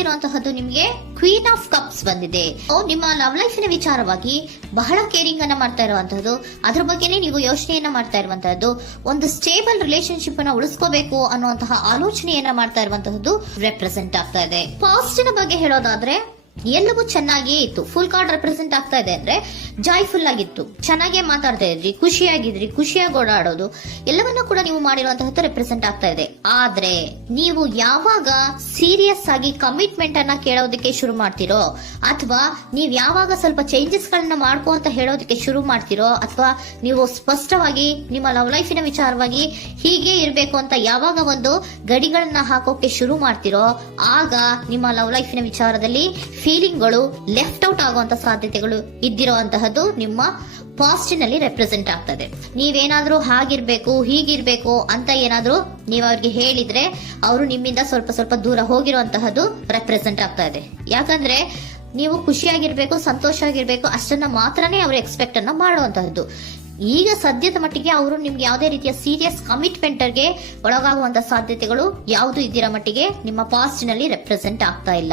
ಬಂದಿರುವಂತಹದ್ದು ನಿಮ್ಗೆ queen of cups ಬಂದಿದೆ. ನಿಮ್ಮ ಲವ್ ಲೈಫಿನ ವಿಚಾರವಾಗಿ ಬಹಳ ಕೇರಿಂಗ್ ಅನ್ನ ಮಾಡ್ತಾ ಇರುವಂತಹದ್ದು, ಅದ್ರ ಬಗ್ಗೆನೇ ನೀವು ಯೋಚನೆಯನ್ನ ಮಾಡ್ತಾ ಇರುವಂತಹದ್ದು, ಒಂದು ಸ್ಟೇಬಲ್ ರಿಲೇಶನ್ಶಿಪ್ ಅನ್ನ ಉಳಿಸ್ಕೋಬೇಕು ಅನ್ನುವಂತಹ ಆಲೋಚನೆಯನ್ನ ಮಾಡ್ತಾ ಇರುವಂತಹದ್ದು ರೆಪ್ರೆಸೆಂಟ್ ಆಗ್ತಾ ಇದೆ. ಪಾಸ್ಟಿನ ಬಗ್ಗೆ ಹೇಳೋದಾದ್ರೆ ಎಲ್ಲವೂ ಚೆನ್ನಾಗಿಯೇ ಇತ್ತು. ಫುಲ್ ಕಾರ್ಡ್ ರೆಪ್ರೆಸೆಂಟ್ ಆಗ್ತಾ ಇದೆ ಅಂದ್ರೆ ಜಾಯ್ಫುಲ್ ಆಗಿತ್ತು, ಚೆನ್ನಾಗೇ ಮಾತಾಡ್ತಾ ಇದ್ರಿ, ಖುಷಿಯಾಗಿದ್ರಿ, ಖುಷಿಯಾಗಿ ಓಡಾಡೋದು ಎಲ್ಲವನ್ನೂ ಕೂಡ ನೀವು ಮಾಡಿರುವಂತಹದ್ದು ರೆಪ್ರೆಸೆಂಟ್ ಆಗ್ತಾ ಇದೆ. ಆದ್ರೆ ನೀವು ಯಾವಾಗ ಸೀರಿಯಸ್ ಆಗಿ ಕಮಿಟ್ಮೆಂಟ್ ಅನ್ನ ಕೇಳೋದಕ್ಕೆ ಶುರು ಮಾಡ್ತಿರೋ, ಅಥವಾ ನೀವ್ ಯಾವಾಗ ಸ್ವಲ್ಪ ಚೇಂಜಸ್ ಗಳನ್ನ ಮಾಡ್ಕೋ ಅಂತ ಹೇಳೋದಕ್ಕೆ ಶುರು ಮಾಡ್ತಿರೋ, ಅಥವಾ ನೀವು ಸ್ಪಷ್ಟವಾಗಿ ನಿಮ್ಮ ಲವ್ ಲೈಫಿನ ವಿಚಾರವಾಗಿ ಹೀಗೆ ಇರಬೇಕು ಅಂತ ಯಾವಾಗ ಒಂದು ಗಡಿಗಳನ್ನ ಹಾಕೋಕೆ ಶುರು ಮಾಡ್ತಿರೋ, ಆಗ ನಿಮ್ಮ ಲವ್ ಲೈಫಿನ ವಿಚಾರದಲ್ಲಿ ಫೀಲಿಂಗ್ಗಳು ಲೆಫ್ಟ್ ಔಟ್ ಆಗುವಂತ ಸಾಧ್ಯತೆಗಳು ಇದ್ದಿರುವಂತಹದ್ದು ನಿಮ್ಮ ಪಾಸ್ಟಿನಲ್ಲಿ ರೆಪ್ರೆಸೆಂಟ್ ಆಗ್ತದೆ. ನೀವೇನಾದ್ರೂ ಹಾಗಿರ್ಬೇಕು ಹೀಗಿರ್ಬೇಕು ಅಂತ ಏನಾದ್ರೂ ನೀವು ಅವ್ರಿಗೆ ಹೇಳಿದ್ರೆ ಅವರು ನಿಮ್ಮಿಂದ ಸ್ವಲ್ಪ ಸ್ವಲ್ಪ ದೂರ ಹೋಗಿರುವಂತಹದ್ದು ರೆಪ್ರೆಸೆಂಟ್ ಆಗ್ತಾ ಇದೆ. ಯಾಕಂದ್ರೆ ನೀವು ಖುಷಿಯಾಗಿರ್ಬೇಕು, ಸಂತೋಷ ಆಗಿರ್ಬೇಕು ಅಷ್ಟನ್ನ ಮಾತ್ರನೇ ಅವರು ಎಕ್ಸ್ಪೆಕ್ಟ್ ಅನ್ನ ಮಾಡುವಂತಹದ್ದು. ಈಗ ಸದ್ಯದ ಮಟ್ಟಿಗೆ ಅವರು ನಿಮ್ಗೆ ಯಾವುದೇ ರೀತಿಯ ಸೀರಿಯಸ್ ಕಮಿಟ್ಮೆಂಟ್ ಗೆ ಒಳಗಾಗುವಂತ ಸಾಧ್ಯತೆಗಳು ಯಾವುದು ಇದ್ದಿರೋ ಮಟ್ಟಿಗೆ ನಿಮ್ಮ ಪಾಸ್ಟ್ ನಲ್ಲಿ ರೆಪ್ರೆಸೆಂಟ್ ಆಗ್ತಾ ಇಲ್ಲ.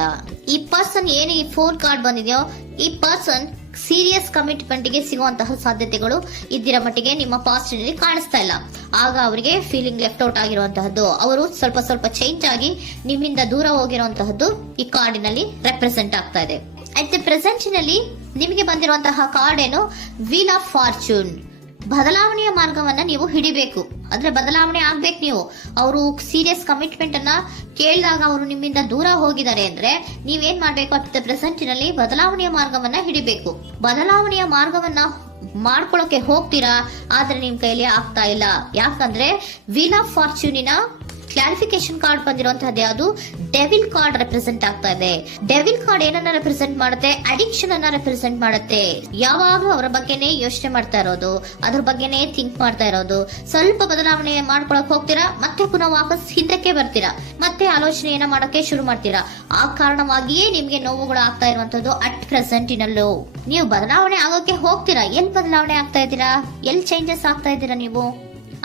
ಈ ಪರ್ಸನ್ ಏನು ಈ 4 ಕಾರ್ಡ್ ಬಂದಿದೆಯೋ, ಈ ಪರ್ಸನ್ ಸೀರಿಯಸ್ ಕಮಿಟ್ಮೆಂಟ್ ಗೆ ಸಿಗುವಂತಹ ಸಾಧ್ಯತೆಗಳು ಇದ್ದಿರೋ ಮಟ್ಟಿಗೆ ನಿಮ್ಮ ಪಾಸ್ಟ್ ನಲ್ಲಿ ಕಾಣಿಸ್ತಾ ಇಲ್ಲ. ಆಗ ಅವರಿಗೆ ಫೀಲಿಂಗ್ ಲೆಫ್ಟ್ ಔಟ್ ಆಗಿರುವಂತಹದ್ದು, ಅವರು ಸ್ವಲ್ಪ ಸ್ವಲ್ಪ ಚೇಂಜ್ ಆಗಿ ನಿಮ್ಮಿಂದ ದೂರ ಹೋಗಿರುವಂತಹದ್ದು ಈ ಕಾರ್ಡಿನಲ್ಲಿ ರೆಪ್ರೆಸೆಂಟ್ ಆಗ್ತಾ ಇದೆ. ಅಟ್ ದ ಪ್ರೆಸೆಂಟ್ ನಲ್ಲಿ ನಿಮಗೆ ಬಂದಿರುವಂತಹ ಕಾರ್ಡ್ ಏನು, ವೀಲ್ ಆಫ್ ಫಾರ್ಚೂನ್. ಬದಲಾವಣೆಯ ಮಾರ್ಗವನ್ನ ನೀವು ಹಿಡಿಬೇಕು, ಅಂದ್ರೆ ಬದಲಾವಣೆ ಆಗ್ಬೇಕು. ನೀವು ಅವರು ಸೀರಿಯಸ್ ಕಮಿಟ್ಮೆಂಟ್ ಅನ್ನ ಕೇಳಿದಾಗ ಅವರು ನಿಮ್ಮಿಂದ ದೂರ ಹೋಗಿದ್ದಾರೆ ಅಂದ್ರೆ ನೀವೇನ್ ಮಾಡ್ಬೇಕು, ಅಟ್ ದ ಪ್ರೆಸೆಂಟ್ ನಲ್ಲಿ ಬದಲಾವಣೆಯ ಮಾರ್ಗವನ್ನ ಹಿಡಿಬೇಕು. ಬದಲಾವಣೆಯ ಮಾರ್ಗವನ್ನ ಮಾಡ್ಕೊಳ್ಳೋಕೆ ಹೋಗ್ತೀರಾ, ಆದ್ರೆ ನಿಮ್ ಕೈಲಿ ಆಗ್ತಾ ಇಲ್ಲ. ಯಾಕಂದ್ರೆ ವೀಲ್ ಆಫ್ ಫಾರ್ಚೂನಿನ ಕ್ಲಾರಿಫಿಕೇಶನ್ ಕಾರ್ಡ್ ಬಂದಿರುವಂತಹದ್ದು ಯಾವುದು, ಡೆವಿಲ್ ಕಾರ್ಡ್ ರೆಪ್ರೆಸೆಂಟ್ ಆಗ್ತಾ ಇದೆ. ಡೆವಿಲ್ ಕಾರ್ಡ್ ಏನನ್ನ ರೆಪ್ರೆಸೆಂಟ್ ಮಾಡುತ್ತೆ, ಅಡಿಕ್ಷನ್ ಅನ್ನ ರೆಪ್ರೆಸೆಂಟ್ ಮಾಡುತ್ತೆ. ಯಾವಾಗ್ಲೂ ಅವರ ಬಗ್ಗೆನೇ ಯೋಚನೆ ಮಾಡ್ತಾ ಇರೋದು, ಅದ್ರ ಬಗ್ಗೆನೇ ಥಿಂಕ್ ಮಾಡ್ತಾ ಇರೋದು. ಸ್ವಲ್ಪ ಬದಲಾವಣೆ ಮಾಡ್ಕೊಳಕ್ ಹೋಗ್ತೀರಾ, ಮತ್ತೆ ಪುನಃ ವಾಪಸ್ ಹಿಂದಕ್ಕೆ ಬರ್ತೀರಾ, ಮತ್ತೆ ಆಲೋಚನೆಯನ್ನ ಮಾಡೋಕೆ ಶುರು ಮಾಡ್ತೀರಾ. ಆ ಕಾರಣವಾಗಿಯೇ ನಿಮ್ಗೆ ನೋವುಗಳು ಆಗ್ತಾ ಇರುವಂತದ್ದು ಅಟ್ ಪ್ರೆಸೆಂಟ್ ನಲ್ಲೂ. ನೀವು ಬದಲಾವಣೆ ಆಗೋಕೆ ಹೋಗ್ತೀರಾ, ಎಲ್ಲಿ ಬದಲಾವಣೆ ಆಗ್ತಾ ಇದ್ದೀರಾ, ಎಲ್ಲಿ ಚೇಂಜಸ್ ಆಗ್ತಾ ಇದ್ದೀರಾ, ನೀವು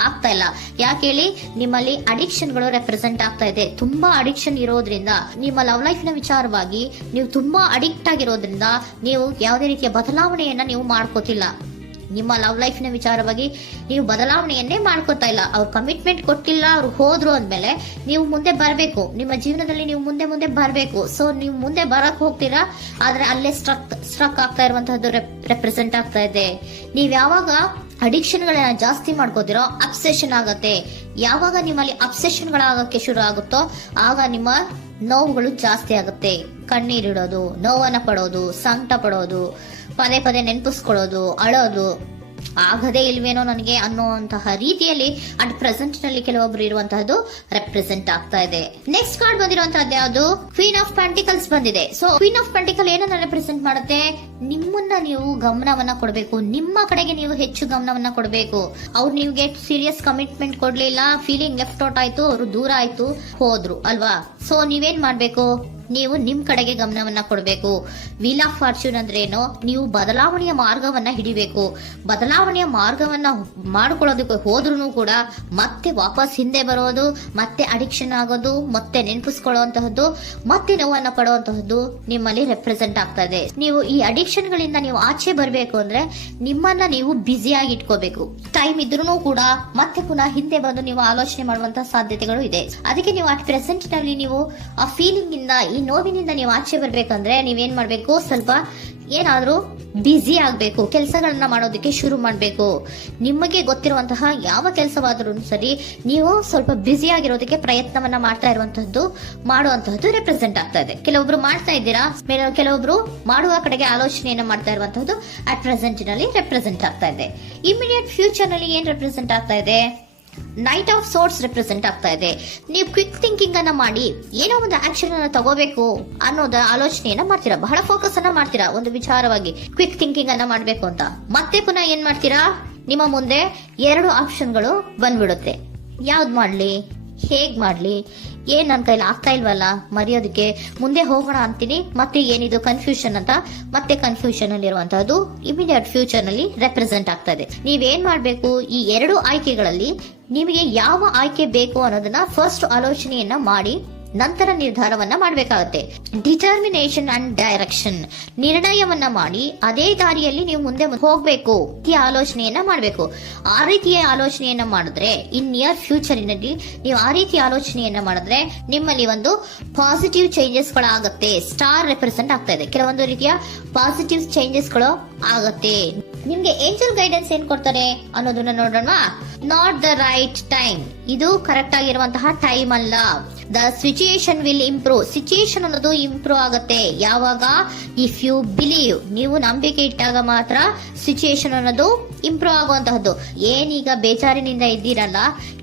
ಆಗ್ತಾ ಇಲ್ಲ. ಯಾಕೆ ಹೇಳಿ, ನಿಮ್ಮಲ್ಲಿ ಅಡಿಕ್ಷನ್ ಗಳು ರೆಪ್ರೆಸೆಂಟ್ ಆಗ್ತಾ ಇದೆ. ತುಂಬಾ ಅಡಿಕ್ಷನ್ ಇರೋದ್ರಿಂದ, ನಿಮ್ಮ ಲವ್ ಲೈಫ್ ನ ವಿಚಾರವಾಗಿ ನೀವು ತುಂಬಾ ಅಡಿಕ್ಟ್ ಆಗಿರೋದ್ರಿಂದ ನೀವು ಯಾವುದೇ ರೀತಿಯ ಬದಲಾವಣೆಯನ್ನ ನೀವು ಮಾಡ್ಕೋತಿಲ್ಲ. ನಿಮ್ಮ ಲವ್ ಲೈಫ್ ನ ವಿಚಾರವಾಗಿ ನೀವು ಬದಲಾವಣೆಯನ್ನೇ ಮಾಡ್ಕೋತಾ ಇಲ್ಲ. ಅವ್ರು ಕಮಿಟ್ಮೆಂಟ್ ಕೊಟ್ಟಿಲ್ಲ, ಅವ್ರು ಹೋದ್ರು ಅಂದ್ಮೇಲೆ ನೀವು ಮುಂದೆ ಬರಬೇಕು, ನಿಮ್ಮ ಜೀವನದಲ್ಲಿ ನೀವು ಮುಂದೆ ಮುಂದೆ ಬರಬೇಕು. ಸೊ ನೀವು ಮುಂದೆ ಬರಕ್ ಹೋಗ್ತೀರಾ, ಆದ್ರೆ ಅಲ್ಲೇ ಸ್ಟ್ರಕ್ ಆಗ್ತಾ ಇರುವಂತಹದ್ದು ರೆಪ್ರೆಸೆಂಟ್ ಆಗ್ತಾ ಇದೆ. ನೀವ್ ಯಾವಾಗ ಅಡಿಕ್ಷನ್ ಗಳನ್ನ ಜಾಸ್ತಿ ಮಾಡ್ಕೋತಿರೋ, ಅಬ್ಸೆಷನ್ ಆಗತ್ತೆ. ಯಾವಾಗ ನಿಮ್ಮಲ್ಲಿ ಅಬ್ಸೆಷನ್ ಗಳಾಗಕ್ಕೆ ಶುರು ಆಗುತ್ತೋ ಆಗ ನಿಮ್ಮ ನೋವುಗಳು ಜಾಸ್ತಿ ಆಗುತ್ತೆ. ಕಣ್ಣೀರಿಡೋದು, ನೋವನ್ನ ಪಡೋದು, ಸಂಕಟ ಪಡೋದು, ಪದೇ ಪದೇ ನೆನಪಿಸ್ಕೊಳ್ಳೋದು, ಅಳೋದು, ಆಗದೇ ಇಲ್ವೇನೋ ನನಗೆ ಅನ್ನುವಂತಹ ರೀತಿಯಲ್ಲಿ ಅಟ್ ಪ್ರೆಸೆಂಟ್ ನಲ್ಲಿ ಕೆಲವೊಬ್ರು ಇರುವಂತಹದ್ದು ರೆಪ್ರೆಸೆಂಟ್ ಆಗ್ತಾ ಇದೆ. ನೆಕ್ಸ್ಟ್ ಕಾರ್ಡ್ ಬಂದಿರುವಂತಹದ್ದು ಯಾವುದು, ಕ್ವೀನ್ ಆಫ್ ಪೆಂಟಿಕಲ್ಸ್ ಬಂದಿದೆ. ಸೊ ಕ್ವೀನ್ ಆಫ್ ಪೆಂಟಿಕಲ್ ಏನನ್ನ ರೆಪ್ರೆಸೆಂಟ್ ಮಾಡುತ್ತೆ, ನಿಮ್ಮನ್ನ ನೀವು ಗಮನವನ್ನ ಕೊಡಬೇಕು, ನಿಮ್ಮ ಕಡೆಗೆ ನೀವು ಹೆಚ್ಚು ಗಮನವನ್ನ ಕೊಡಬೇಕು. ಅವ್ರು ನಿಮ್ಗೆ ಸೀರಿಯಸ್ ಕಮಿಟ್ಮೆಂಟ್ ಕೊಡ್ಲಿಲ್ಲ, ಫೀಲಿಂಗ್ ಲೆಫ್ಟ್ ಔಟ್ ಆಯ್ತು, ಅವರು ದೂರ ಆಯ್ತು, ಹೋದ್ರು ಅಲ್ವಾ. ಸೊ ನೀವೇನ್ ಮಾಡ್ಬೇಕು, ನೀವು ನಿಮ್ ಕಡೆಗೆ ಗಮನವನ್ನ ಕೊಡಬೇಕು. ವೀಲ್ ಆಫ್ ಫಾರ್ಚೂನ್ ಅಂದ್ರೆ ಏನು, ನೀವು ಬದಲಾವಣೆಯ ಮಾರ್ಗವನ್ನ ಹಿಡಿಬೇಕು. ಬದಲಾವಣೆಯ ಮಾರ್ಗವನ್ನ ಮಾಡ್ಕೊಳ್ಳೋದಕ್ಕೆ ಹೋದ್ರೂ ಕೂಡ ಮತ್ತೆ ವಾಪಸ್ ಹಿಂದೆ ಬರೋದು, ಮತ್ತೆ ಅಡಿಕ್ಷನ್ ಆಗೋದು, ಮತ್ತೆ ನೆನಪಿಸ್ಕೊಳ್ಳುವಂತಹದ್ದು, ಮತ್ತೆ ನೋವನ್ನ ಪಡುವಂತಹದ್ದು ನಿಮ್ಮಲ್ಲಿ ರೆಪ್ರೆಸೆಂಟ್ ಆಗ್ತಾ ಇದೆ. ನೀವು ಈ ಅಡಿಕ್ಷನ್ ಗಳಿಂದ ನೀವು ಆಚೆ ಬರಬೇಕು ಅಂದ್ರೆ ನಿಮ್ಮನ್ನ ನೀವು ಬ್ಯುಸಿಯಾಗಿ ಇಟ್ಕೋಬೇಕು. ಟೈಮ್ ಇದ್ರೂ ಕೂಡ ಮತ್ತೆ ಪುನಃ ಹಿಂದೆ ಬಂದು ನೀವು ಆಲೋಚನೆ ಮಾಡುವಂತಹ ಸಾಧ್ಯತೆಗಳು ಇದೆ. ಅದಕ್ಕೆ ನೀವು ಅಟ್ ಪ್ರೆಸೆಂಟ್ ನಲ್ಲಿ ನೀವು ಆ ಫೀಲಿಂಗ್ ಇಂದ, ಈ ನೋವಿನಿಂದ ನೀವು ಆಚೆ ಬರ್ಬೇಕಂದ್ರೆ ನೀವೇನ್ ಮಾಡ್ಬೇಕು, ಸ್ವಲ್ಪ ಏನಾದ್ರೂ ಬ್ಯುಸಿ ಆಗ್ಬೇಕು, ಕೆಲಸಗಳನ್ನ ಮಾಡೋದಕ್ಕೆ ಶುರು ಮಾಡ್ಬೇಕು. ನಿಮಗೆ ಗೊತ್ತಿರುವಂತಹ ಯಾವ ಕೆಲಸವಾದ್ರೂ ಸರಿ, ನೀವು ಸ್ವಲ್ಪ ಬ್ಯುಸಿ ಆಗಿರೋದಕ್ಕೆ ಪ್ರಯತ್ನವನ್ನ ಮಾಡ್ತಾ ಇರುವಂತಹದ್ದು, ಮಾಡುವಂತಹದ್ದು ರೆಪ್ರೆಸೆಂಟ್ ಆಗ್ತಾ ಇದೆ. ಕೆಲವೊಬ್ರು ಮಾಡ್ತಾ ಇದ್ದೀರಾ, ಕೆಲವೊಬ್ರು ಮಾಡುವ ಕಡೆಗೆ ಆಲೋಚನೆಯನ್ನ ಮಾಡ್ತಾ ಇರುವಂತಹದ್ದು ಅಟ್ ಪ್ರೆಸೆಂಟ್ ನಲ್ಲಿ ರೆಪ್ರೆಸೆಂಟ್ ಆಗ್ತಾ ಇದೆ. ಇಮಿಡಿಯೇಟ್ ಫ್ಯೂಚರ್ ನಲ್ಲಿ ಏನ್ ರೆಪ್ರೆಸೆಂಟ್ ಆಗ್ತಾ ಇದೆ, ನೈಟ್ ಆಫ್ ಸೋರ್ಟ್ಸ್ ರೆಪ್ರೆಸೆಂಟ್ ಆಗ್ತಾ ಇದೆ. ನೀವು ಕ್ವಿಕ್ ಥಿಂಕಿಂಗ್ ಅನ್ನ ಮಾಡಿ ಏನೋ ಒಂದು ಆಕ್ಷನ್ ಅನ್ನ ತಗೋಬೇಕು ಅನ್ನೋದ ಆಲೋಚನೆಯನ್ನ ಮಾಡ್ತೀರಾ, ಬಹಳ ಫೋಕಸ್ ಅನ್ನ ಮಾಡ್ತೀರಾ ಒಂದು ವಿಚಾರವಾಗಿ, ಕ್ವಿಕ್ ಥಿಂಕಿಂಗ್ ಅನ್ನ ಮಾಡ್ಬೇಕು ಅಂತ. ಮತ್ತೆ ಪುನಃ ಏನ್ ಮಾಡ್ತೀರಾ, ನಿಮ್ಮ ಮುಂದೆ 2 ಆಪ್ಷನ್ಗಳು ಬಂದ್ಬಿಡುತ್ತೆ. ಯಾವ್ದು ಮಾಡ್ಲಿ, ಹೇಗ್ ಮಾಡ್ಲಿ, ಏನ್ ನನ್ನ ಕೈಲಿ ಆಗ್ತಾ ಇಲ್ವಲ್ಲ ಮರೆಯೋದಕ್ಕೆ, ಮುಂದೆ ಹೋಗೋಣ ಅಂತೀನಿ, ಮತ್ತೆ ಏನಿದು ಕನ್ಫ್ಯೂಷನ್ ಅಂತ ಮತ್ತೆ ಕನ್ಫ್ಯೂಷನ್ ಅಲ್ಲಿ ಇರುವಂತಹದ್ದು ಇಮಿಡಿಯೇಟ್ ಫ್ಯೂಚರ್ ನಲ್ಲಿ ರೆಪ್ರೆಸೆಂಟ್ ಆಗ್ತಾ ಇದೆ. ನೀವೇನ್ ಮಾಡ್ಬೇಕು, ಈ 2 ಆಯ್ಕೆಗಳಲ್ಲಿ ನಿಮಗೆ ಯಾವ ಆಯ್ಕೆ ಬೇಕು ಅನ್ನೋದನ್ನ ಫಸ್ಟ್ ಆಲೋಚನೆಯನ್ನ ಮಾಡಿ ನಂತರ ನಿರ್ಧಾರವನ್ನ ಮಾಡಬೇಕಾಗುತ್ತೆ. ಡಿಟರ್ಮಿನೇಷನ್ ಅಂಡ್ ಡೈರೆಕ್ಷನ್, ನಿರ್ಣಯವನ್ನ ಮಾಡಿ ಅದೇ ದಾರಿಯಲ್ಲಿ ನೀವು ಮುಂದೆ ಹೋಗ್ಬೇಕು ಈ ಆಲೋಚನೆಯನ್ನ ಮಾಡಬೇಕು. ಆ ರೀತಿಯ ಆಲೋಚನೆಯನ್ನ ಮಾಡಿದ್ರೆ ಇನ್ ನಿಯರ್ ಫ್ಯೂಚರಿನಲ್ಲಿ ನೀವು ಆ ರೀತಿ ಆಲೋಚನೆಯನ್ನ ಮಾಡಿದ್ರೆ ನಿಮ್ಮಲ್ಲಿ ಒಂದು ಪಾಸಿಟಿವ್ ಚೇಂಜಸ್ ಗಳಾಗುತ್ತೆ. ಸ್ಟಾರ್ ರೆಪ್ರೆಸೆಂಟ್ ಆಗ್ತಾ ಇದೆ, ಕೆಲವೊಂದು ರೀತಿಯ ಪಾಸಿಟಿವ್ ಚೇಂಜಸ್ ಗಳು ಆಗತ್ತೆ. ನಿಮ್ಗೆ ಏಂಜಲ್ ಗೈಡೆನ್ಸ್ ಏನ್ ಕೊಡ್ತಾರೆ ಅನ್ನೋದನ್ನ ನೋಡೋಣ. ನಾಟ್ ದ ರೈಟ್ ಟೈಮ್, ಇದು ಕರೆಕ್ಟ್ ಆಗಿರುವಂತಹ ಟೈಮ್ ಅಲ್ಲ. The situation will improve, situation ಅನ್ನೋದು ಇಂಪ್ರೂವ್ ಆಗುತ್ತೆ ಯಾವಾಗ, ಇಫ್ ಯು ಬಿಲೀವ್, ನೀವು ನಂಬಿಕೆ ಇಟ್ಟಾಗ ಮಾತ್ರ ಸಿಚುಯೇಷನ್ ಅನ್ನೋದು ಇಂಪ್ರೂವ್ ಆಗುವಂತಹದ್ದು. ಏನೀಗ ಬೇಜಾರಿನಿಂದ ಇದ್ದೀರಲ್ಲ,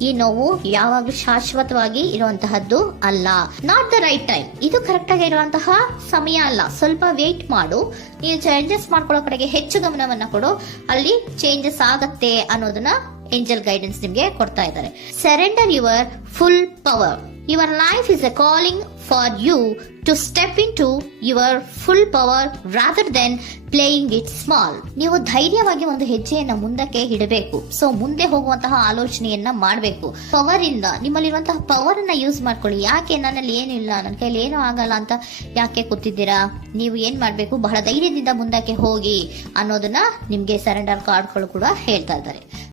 ಈ ನೋವು ಯಾವಾಗ್ಲೂ ಶಾಶ್ವತವಾಗಿ ಇರುವಂತಹದ್ದು ಅಲ್ಲ. ನಾಟ್ ದ ರೈಟ್ ಟೈಮ್, ಇದು ಕರೆಕ್ಟ್ ಆಗಿರುವಂತಹ ಸಮಯ ಅಲ್ಲ, ಸ್ವಲ್ಪ ವೇಟ್ ಮಾಡು, ನೀವು ಚೇಂಜಸ್ ಮಾಡ್ಕೊಳ್ಳೋ ಕಡೆಗೆ ಹೆಚ್ಚು ಗಮನವನ್ನ ಕೊಡು, ಅಲ್ಲಿ ಚೇಂಜಸ್ ಆಗತ್ತೆ ಅನ್ನೋದನ್ನ ಏಂಜಲ್ ಗೈಡೆನ್ಸ್ ನಿಮ್ಗೆ ಕೊಡ್ತಾ ಇದ್ದಾರೆ. Surrender your full power. Your life is a calling for you to step into your full power rather than playing it small. ನೀವು ಧೈರ್ಯವಾಗಿ ಒಂದು ಹೆಜ್ಜೆಯನ್ನ ಮುಂದಕ್ಕೆ ಇಡಬೇಕು. ಸೊ ಮುಂದೆ ಹೋಗುವಂತಹ ಆಲೋಚನೆಯನ್ನ ಮಾಡಬೇಕು. ಪವರ್ ಇಂದ, ನಿಮ್ಮಲ್ಲಿರುವಂತಹ ಪವರ್ ಅನ್ನ ಯೂಸ್ ಮಾಡ್ಕೊಳ್ಳಿ. ಯಾಕೆ ನನ್ನಲ್ಲಿ ಏನಿಲ್ಲ, ನನ್ನ ಕೈಲಿ ಏನೂ ಆಗಲ್ಲ ಅಂತ ಯಾಕೆ ಕೂತಿದ್ದೀರಾ? ನೀವು ಏನ್ ಮಾಡ್ಬೇಕು, ಬಹಳ ಧೈರ್ಯದಿಂದ ಮುಂದಕ್ಕೆ ಹೋಗಿ ಅನ್ನೋದನ್ನ ನಿಮ್ಗೆ ಸರೆಂಡರ್ ಕಾರ್ಡ್ಗಳು ಕೂಡ ಹೇಳ್ತಾ ಇದ್ದಾರೆ.